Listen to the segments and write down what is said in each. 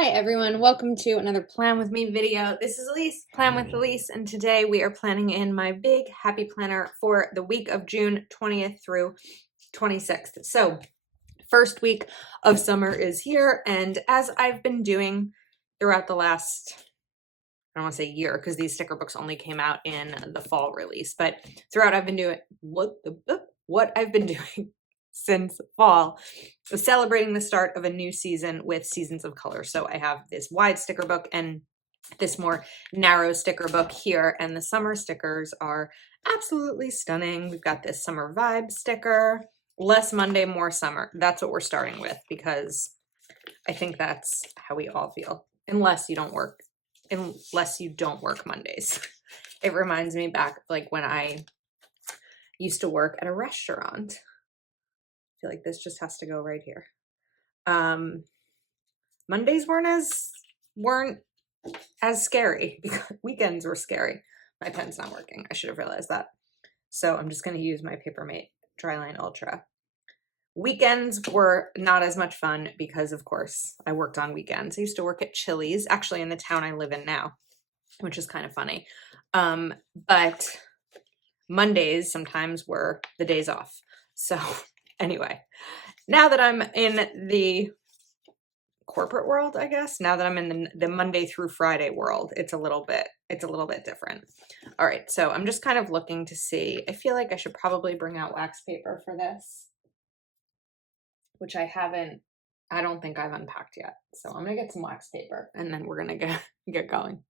Hi everyone, welcome to another Plan With Me video. This is Elise, Plan with Elise, and today we are planning in my big happy planner for the week of June 20th through 26th. So, first week of summer is here, and as I've been doing throughout the last, I don't want to say year, because these sticker books only came out in the fall release, but throughout I've been doing, what I've been doing since fall, celebrating the start of a new season with Seasons of Color. So I have this wide sticker book and this more narrow sticker book here, and the summer stickers are absolutely stunning. We've got this summer vibe sticker, less Monday, more summer. That's what we're starting with because I think that's how we all feel, unless you don't work Mondays. It reminds me back like when I used to work at a restaurant. I feel like this just has to go right here. Mondays weren't as scary because weekends were scary. My pen's not working. I should have realized that. So I'm just going to use my Papermate Dryline Ultra. Weekends were not as much fun because, of course, I worked on weekends. I used to work at Chili's, actually in the town I live in now, which is kind of funny. But Mondays sometimes were the days off. So anyway, now that I'm in the corporate world, I guess, now that I'm in the Monday through Friday world, it's a little bit different. All right, so I'm just kind of looking to see. I feel like I should probably bring out wax paper for this, which I don't think I've unpacked yet. So I'm gonna get some wax paper and then we're gonna get going.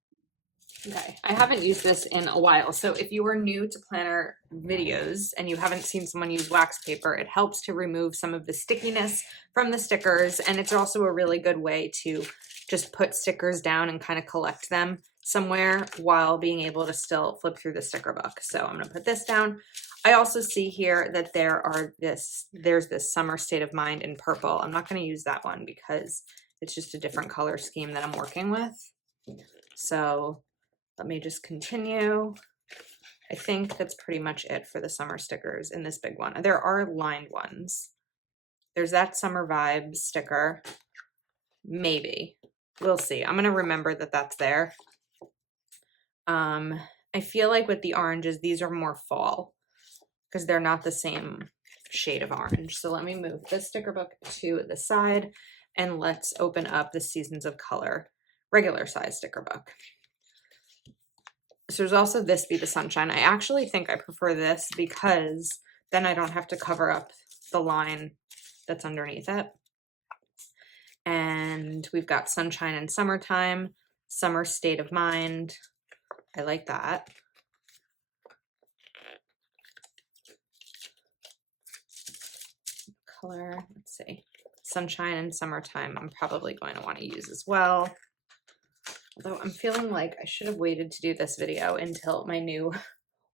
Okay, I haven't used this in a while, so if you are new to planner videos and you haven't seen someone use wax paper, it helps to remove some of the stickiness from the stickers, and it's also a really good way to just put stickers down and kind of collect them somewhere while being able to still flip through the sticker book. So I'm going to put this down. I also see here that there's this Summer State of Mind in purple. I'm not going to use that one because it's just a different color scheme that I'm working with. So let me just continue. I think that's pretty much it for the summer stickers in this big one. There are lined ones. There's that summer vibe sticker. Maybe. We'll see. I'm going to remember that that's there. I feel like with the oranges, these are more fall because they're not the same shade of orange. So let me move this sticker book to the side and let's open up the Seasons of Color regular size sticker book. So there's also this Be the Sunshine. I actually think I prefer this because then I don't have to cover up the line that's underneath it. And we've got Sunshine and Summertime, Summer State of Mind. I like that. Color, let's see. Sunshine and Summertime I'm probably going to want to use as well. Although I'm feeling like I should have waited to do this video until my new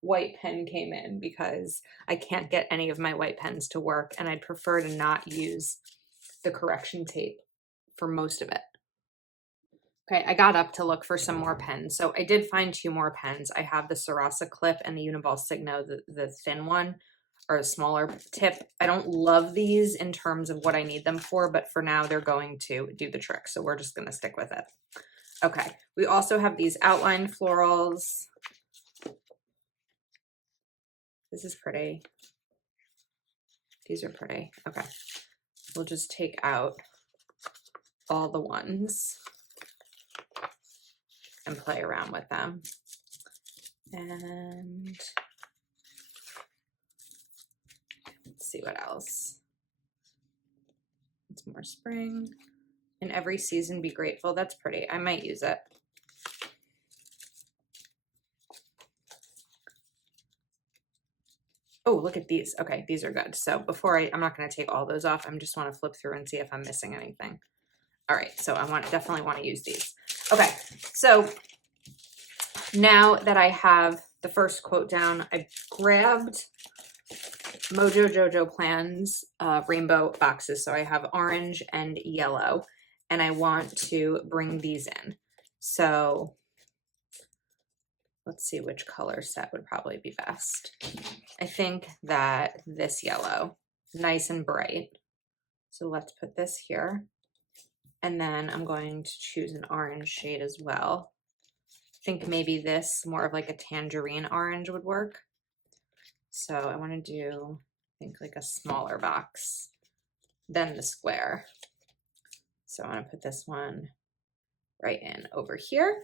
white pen came in because I can't get any of my white pens to work and I'd prefer to not use the correction tape for most of it. Okay, I got up to look for some more pens. So I did find two more pens. I have the Sarasa Clip and the Uniball Signo, the thin one or a smaller tip. I don't love these in terms of what I need them for, but for now they're going to do the trick. So we're just going to stick with it. Okay, we also have these outline florals. This is pretty. These are pretty. Okay, we'll just take out all the ones and play around with them. And let's see what else. It's more spring. In every season, be grateful. That's pretty. I might use it. Oh, look at these. Okay, these are good. So before I'm not going to take all those off. I just want to flip through and see if I'm missing anything. All right, so I definitely want to use these. Okay, so now that I have the first quote down, I grabbed Mojo Jojo Plans rainbow boxes. So I have orange and yellow, and I want to bring these in. So let's see which color set would probably be best. I think that this yellow, nice and bright. So let's put this here. And then I'm going to choose an orange shade as well. I think maybe this more of like a tangerine orange would work. So I want to do, I think, like a smaller box than the square. So I want to put this one right in over here.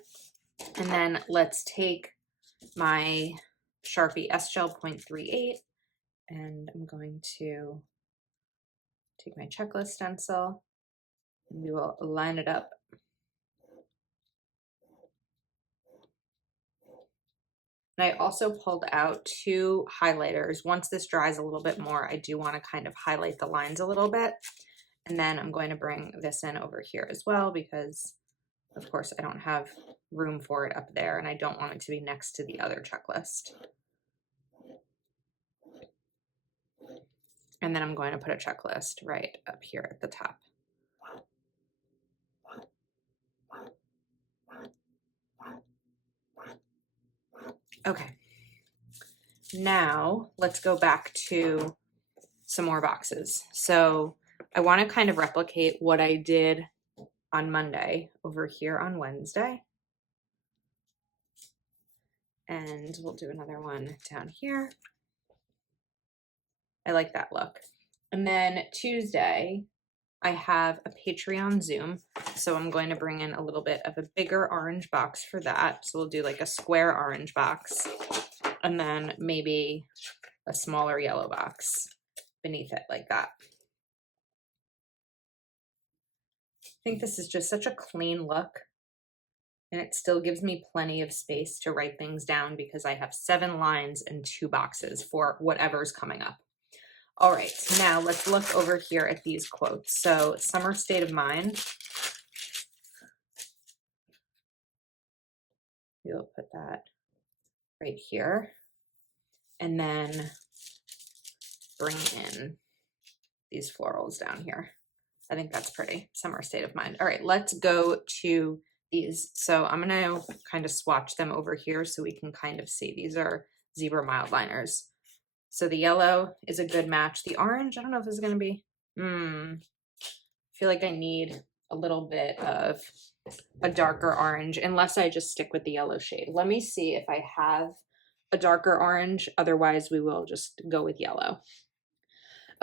And then let's take my Sharpie S-Gel 0.38 and I'm going to take my checklist stencil and we will line it up. And I also pulled out 2 highlighters. Once this dries a little bit more, I do want to kind of highlight the lines a little bit. And then I'm going to bring this in over here as well because, of course, I don't have room for it up there and I don't want it to be next to the other checklist. And then I'm going to put a checklist right up here at the top. Okay, now let's go back to some more boxes. So I want to kind of replicate what I did on Monday over here on Wednesday. And we'll do another one down here. I like that look. And then Tuesday, I have a Patreon Zoom. So I'm going to bring in a little bit of a bigger orange box for that. So we'll do like a square orange box and then maybe a smaller yellow box beneath it like that. I think this is just such a clean look and it still gives me plenty of space to write things down because I have 7 lines and 2 boxes for whatever's coming up. All right, now let's look over here at these quotes. So summer state of mind. We'll put that right here. And then bring in these florals down here. I think that's pretty. Summer state of mind. All right, let's go to these. So I'm gonna kind of swatch them over here so we can kind of see. These are Zebra Mildliners. So the yellow is a good match. The orange, I don't know if this is gonna be, I feel like I need a little bit of a darker orange unless I just stick with the yellow shade. Let me see if I have a darker orange. Otherwise we will just go with yellow.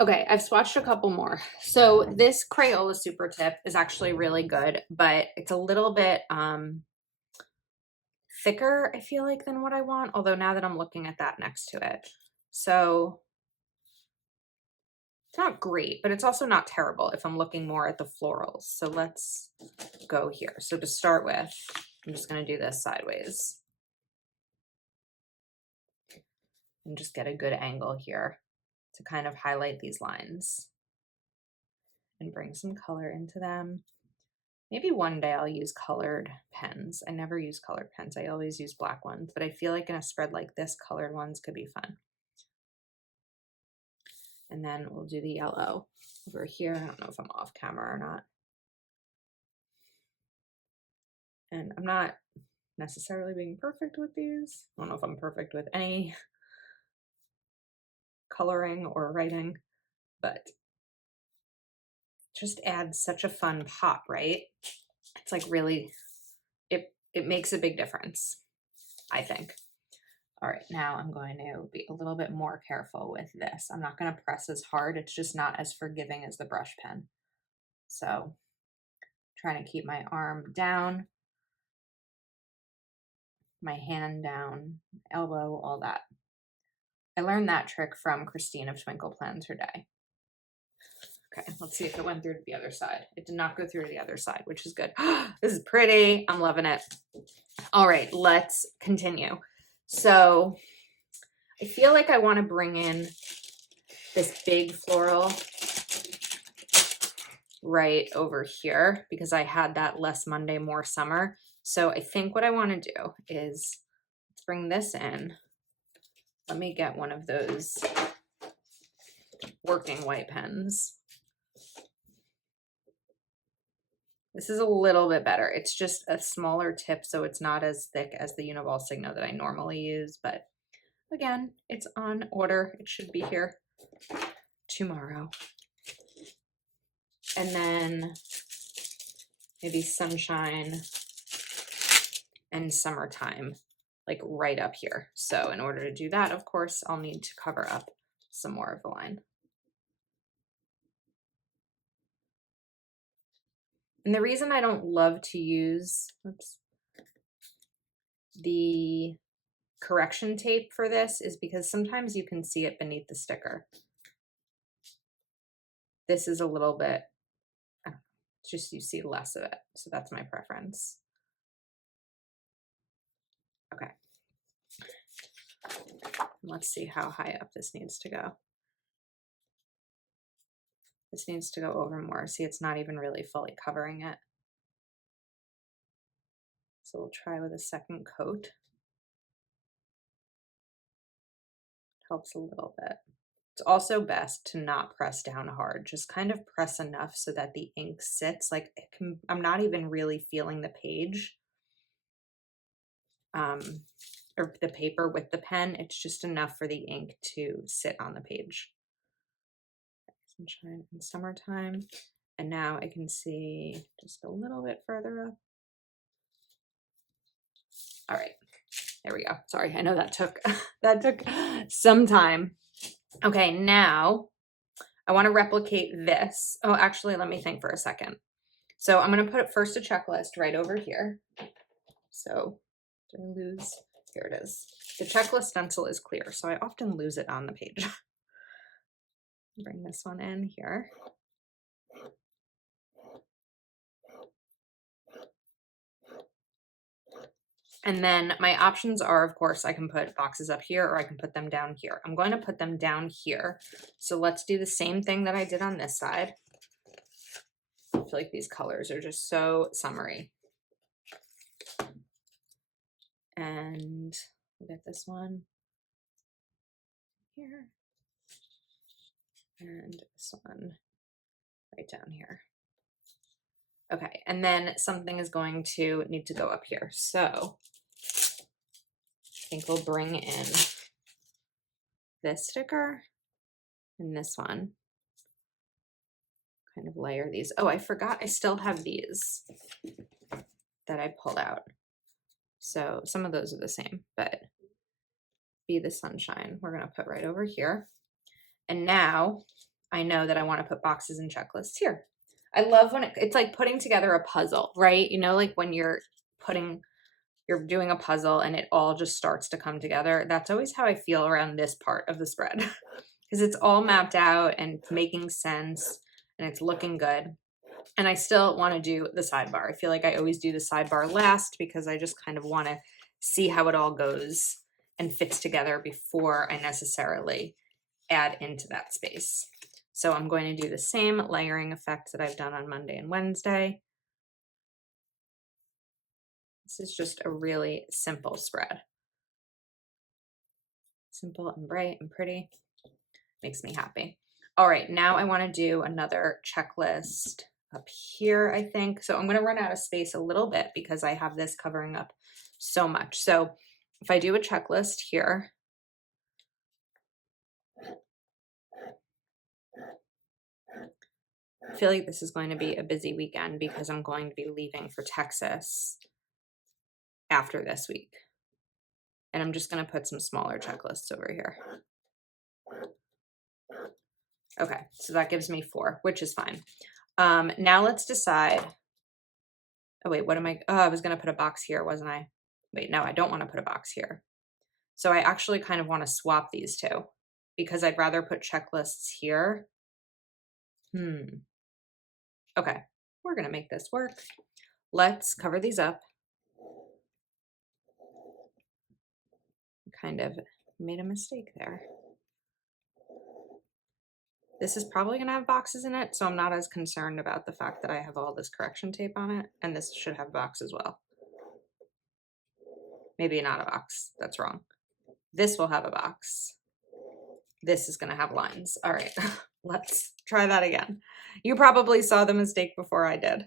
Okay, I've swatched a couple more. So this Crayola Super Tip is actually really good, but it's a little bit thicker, I feel like, than what I want. Although now that I'm looking at that next to it. So it's not great, but it's also not terrible if I'm looking more at the florals. So let's go here. So to start with, I'm just gonna do this sideways. And just get a good angle here to kind of highlight these lines and bring some color into them. Maybe one day I'll use colored pens. I never use colored pens. I always use black ones, but I feel like in a spread like this, colored ones could be fun. And then we'll do the yellow over here. I don't know if I'm off camera or not. And I'm not necessarily being perfect with these. I don't know if I'm perfect with any coloring or writing, but just adds such a fun pop, right? It's like really, it makes a big difference, I think. All right, now I'm going to be a little bit more careful with this. I'm not going to press as hard. It's just not as forgiving as the brush pen. So trying to keep my arm down, my hand down, elbow, all that. I learned that trick from Christine of Twinkle Plans Her Day. Okay, let's see if it went through to the other side. It did not go through to the other side, which is good. This is pretty. I'm loving it. All right, let's continue. So I feel like I want to bring in this big floral right over here because I had that less Monday, more summer. So I think what I want to do is let's bring this in. Let me get one of those working white pens. This is a little bit better. It's just a smaller tip, so it's not as thick as the Uniball Signo that I normally use, but again, it's on order. It should be here tomorrow. And then maybe sunshine and summertime, like right up here. So in order to do that, of course, I'll need to cover up some more of the line. And the reason I don't love to use, the correction tape for this is because sometimes you can see it beneath the sticker. This is a little bit, just you see less of it. So that's my preference. Okay. Let's see how high up this needs to go. This needs to go over more. See, it's not even really fully covering it. So we'll try with a second coat. Helps a little bit. It's also best to not press down hard. Just kind of press enough so that the ink sits. Like I'm not even really feeling the page. Or the paper with the pen. It's just enough for the ink to sit on the page. Sunshine in summertime. And now I can see just a little bit further up. All right, there we go. Sorry, I know that took some time. Okay, now I want to replicate this. Oh, actually, let me think for a second. So I'm going to put first a checklist right over here. So did I lose? Here it is. The checklist stencil is clear, so I often lose it on the page. Bring this one in here. And then my options are, of course, I can put boxes up here or I can put them down here. I'm going to put them down here. So let's do the same thing that I did on this side. I feel like these colors are just so summery. And we'll get this one here. And this one right down here. Okay, and then something is going to need to go up here. So I think we'll bring in this sticker and this one. Kind of layer these. Oh, I forgot I still have these that I pulled out. So some of those are the same, but Be the Sunshine, we're going to put right over here. And now I know that I want to put boxes and checklists here. I love when it's like putting together a puzzle, right? You know, like when you're doing a puzzle and it all just starts to come together. That's always how I feel around this part of the spread because it's all mapped out and making sense and it's looking good. And I still want to do the sidebar. I feel like I always do the sidebar last because I just kind of want to see how it all goes and fits together before I necessarily add into that space. So I'm going to do the same layering effect that I've done on Monday and Wednesday. This is just a really simple spread. Simple and bright and pretty. Makes me happy. All right, now I want to do another checklist up here, I think. So I'm going to run out of space a little bit because I have this covering up so much. So if I do a checklist here, I feel like this is going to be a busy weekend because I'm going to be leaving for Texas after this week. And I'm just going to put some smaller checklists over here. Okay, so that gives me 4, which is fine. Now let's decide. Oh, wait, what am I? Oh, I was going to put a box here, wasn't I? Wait, no, I don't want to put a box here. So I actually kind of want to swap these two because I'd rather put checklists here. Okay, we're going to make this work. Let's cover these up. Kind of made a mistake there. This is probably going to have boxes in it, so I'm not as concerned about the fact that I have all this correction tape on it, and this should have a box as well. Maybe not a box. That's wrong. This will have a box. This is going to have lines. All right, let's try that again. You probably saw the mistake before I did.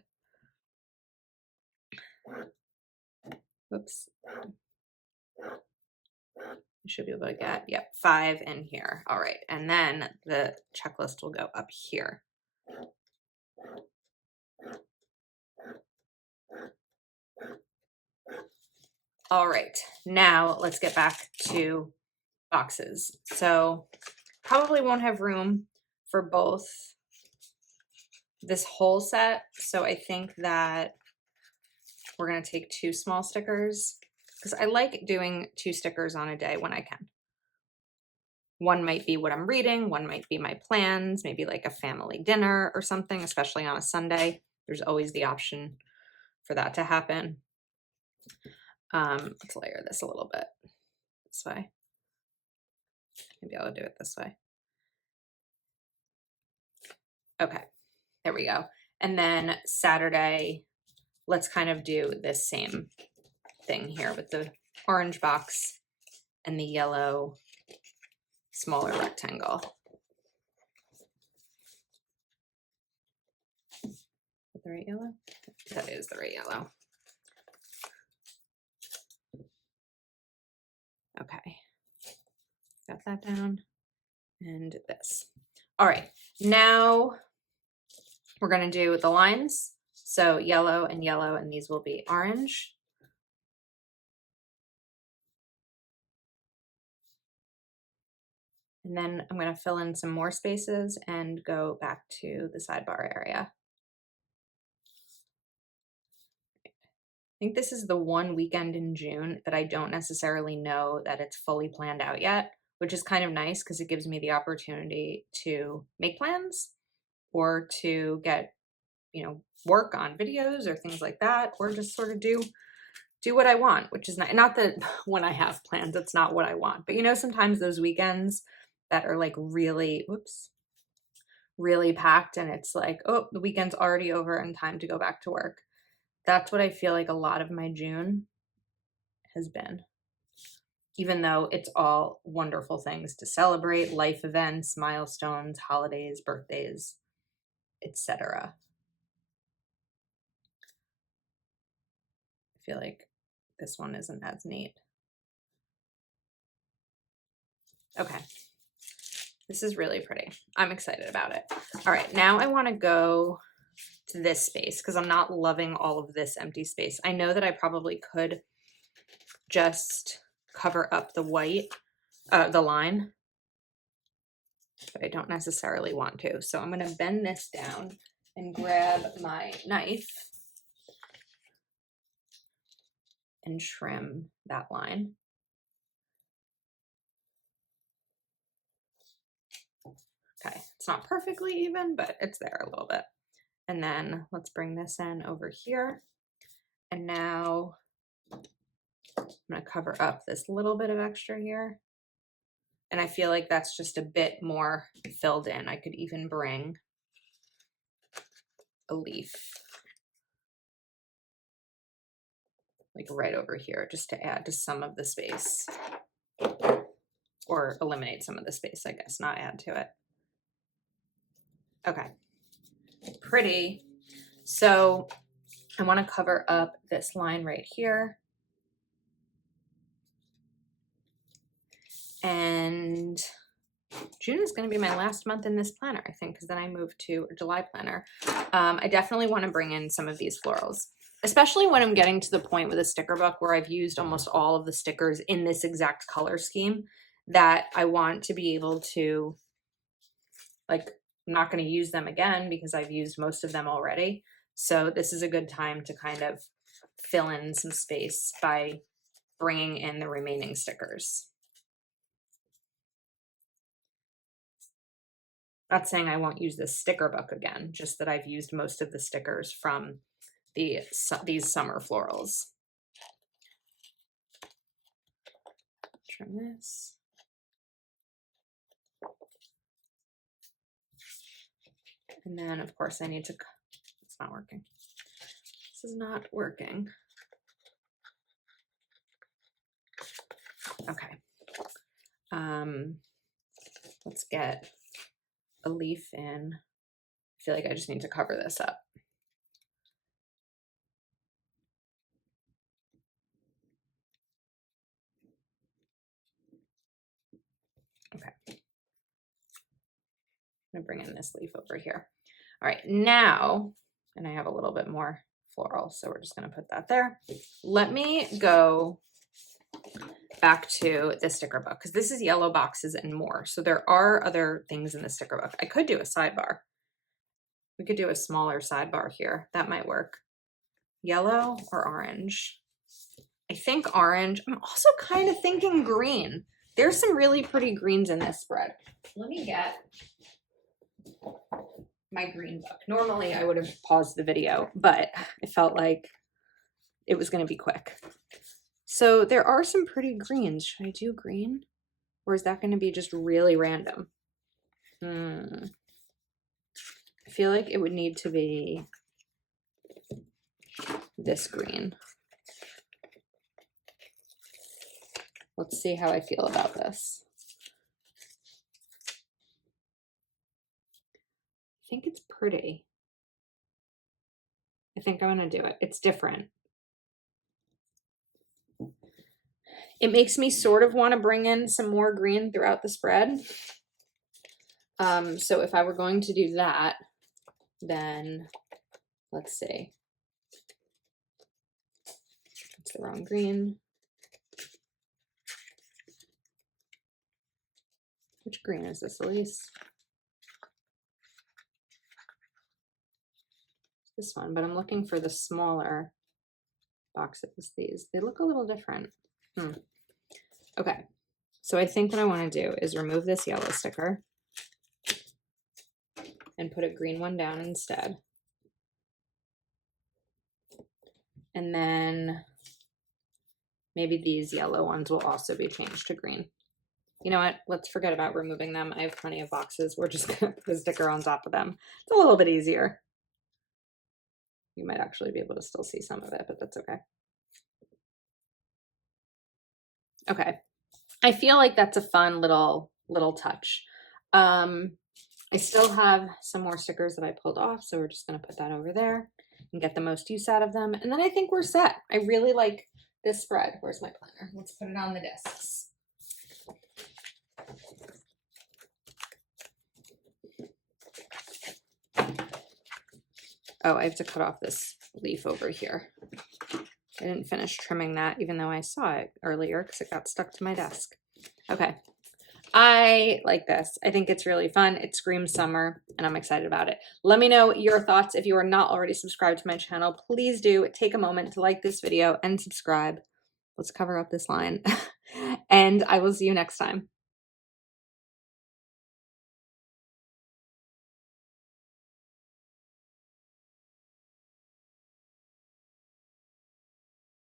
Oops. You should be able to get, yep, 5 in here. All right, and then the checklist will go up here. All right, now let's get back to boxes. So probably won't have room for both this whole set. So I think that we're going to take 2 small stickers because I like doing 2 stickers on a day when I can. One might be what I'm reading, one might be my plans, maybe like a family dinner or something, especially on a Sunday. There's always the option for that to happen. Let's layer this a little bit this way. Maybe I'll do it this way. Okay, there we go. And then Saturday, let's kind of do this same thing here with the orange box and the yellow smaller rectangle. Is that the right yellow? That is the right yellow. Okay, got that down, and this. All right, now we're gonna do the lines. So yellow, and these will be orange. And then I'm gonna fill in some more spaces and go back to the sidebar area. I think this is the one weekend in June that I don't necessarily know that it's fully planned out yet, which is kind of nice because it gives me the opportunity to make plans or to get, work on videos or things like that, or just sort of do what I want, which is not that when I have plans, it's not what I want, but sometimes those weekends that are like really packed and it's like, oh, the weekend's already over and time to go back to work. That's what I feel like a lot of my June has been. Even though it's all wonderful things to celebrate, life events, milestones, holidays, birthdays, etc. I feel like this one isn't as neat. Okay. This is really pretty. I'm excited about it. All right, now I want to go to this space because I'm not loving all of this empty space. I know that I probably could just cover up the white, the line, but I don't necessarily want to. So I'm going to bend this down and grab my knife and trim that line. Okay, it's not perfectly even, but it's there a little bit. And then let's bring this in over here. And now I'm going to cover up this little bit of extra here. And I feel like that's just a bit more filled in. I could even bring a leaf like right over here just to add to some of the space, or eliminate some of the space, I guess, not add to it. Okay, pretty. So I want to cover up this line right here. And June is going to be my last month in this planner, I think, because then I moved to a July planner. I definitely want to bring in some of these florals, especially when I'm getting to the point with a sticker book where I've used almost all of the stickers in this exact color scheme, that I want to be able to, like, I'm not going to use them again because I've used most of them already. So this is a good time to kind of fill in some space by bringing in the remaining stickers. Not saying I won't use this sticker book again, just that I've used most of the stickers from these summer florals. Trim this. And then, of course, I need to, it's not working. This is not working. Okay. Let's get a leaf in. I feel like I just need to cover this up. Okay. I'm gonna bring in this leaf over here. All right, now, and I have a little bit more floral, so we're just gonna put that there. Let me go back to the sticker book because this is yellow boxes and more. So there are other things in the sticker book. I could do a sidebar. We could do a smaller sidebar here. That might work. Yellow or orange? I think orange. I'm also kind of thinking green. There's some really pretty greens in this spread. Let me get my green book. Normally I would have paused the video, but I felt like it was going to be quick. So there are some pretty greens. Should I do green? Or is that going to be just really random? I feel like it would need to be this green. Let's see how I feel about this. I think it's pretty. I think I'm going to do it. It's different. It makes me sort of want to bring in some more green throughout the spread. So if I were going to do that, then let's see. It's the wrong green. Which green is this, Elise? This one, but I'm looking for the smaller boxes. These, they look a little different. Okay, so I think what I want to do is remove this yellow sticker and put a green one down instead. And then maybe these yellow ones will also be changed to green. You know what? Let's forget about removing them. I have plenty of boxes. We're just going to put a sticker on top of them. It's a little bit easier. You might actually be able to still see some of it, but that's okay. Okay. I feel like that's a fun little touch. I still have some more stickers that I pulled off, so we're just going to put that over there and get the most use out of them. And then I think we're set. I really like this spread. Where's my planner? Let's put it on the discs. Oh, I have to cut off this leaf over here. I didn't finish trimming that, even though I saw it earlier because it got stuck to my desk. Okay. I like this. I think it's really fun. It screams summer and I'm excited about it. Let me know your thoughts. If you are not already subscribed to my channel, please do take a moment to like this video and subscribe. Let's cover up this line. And I will see you next time.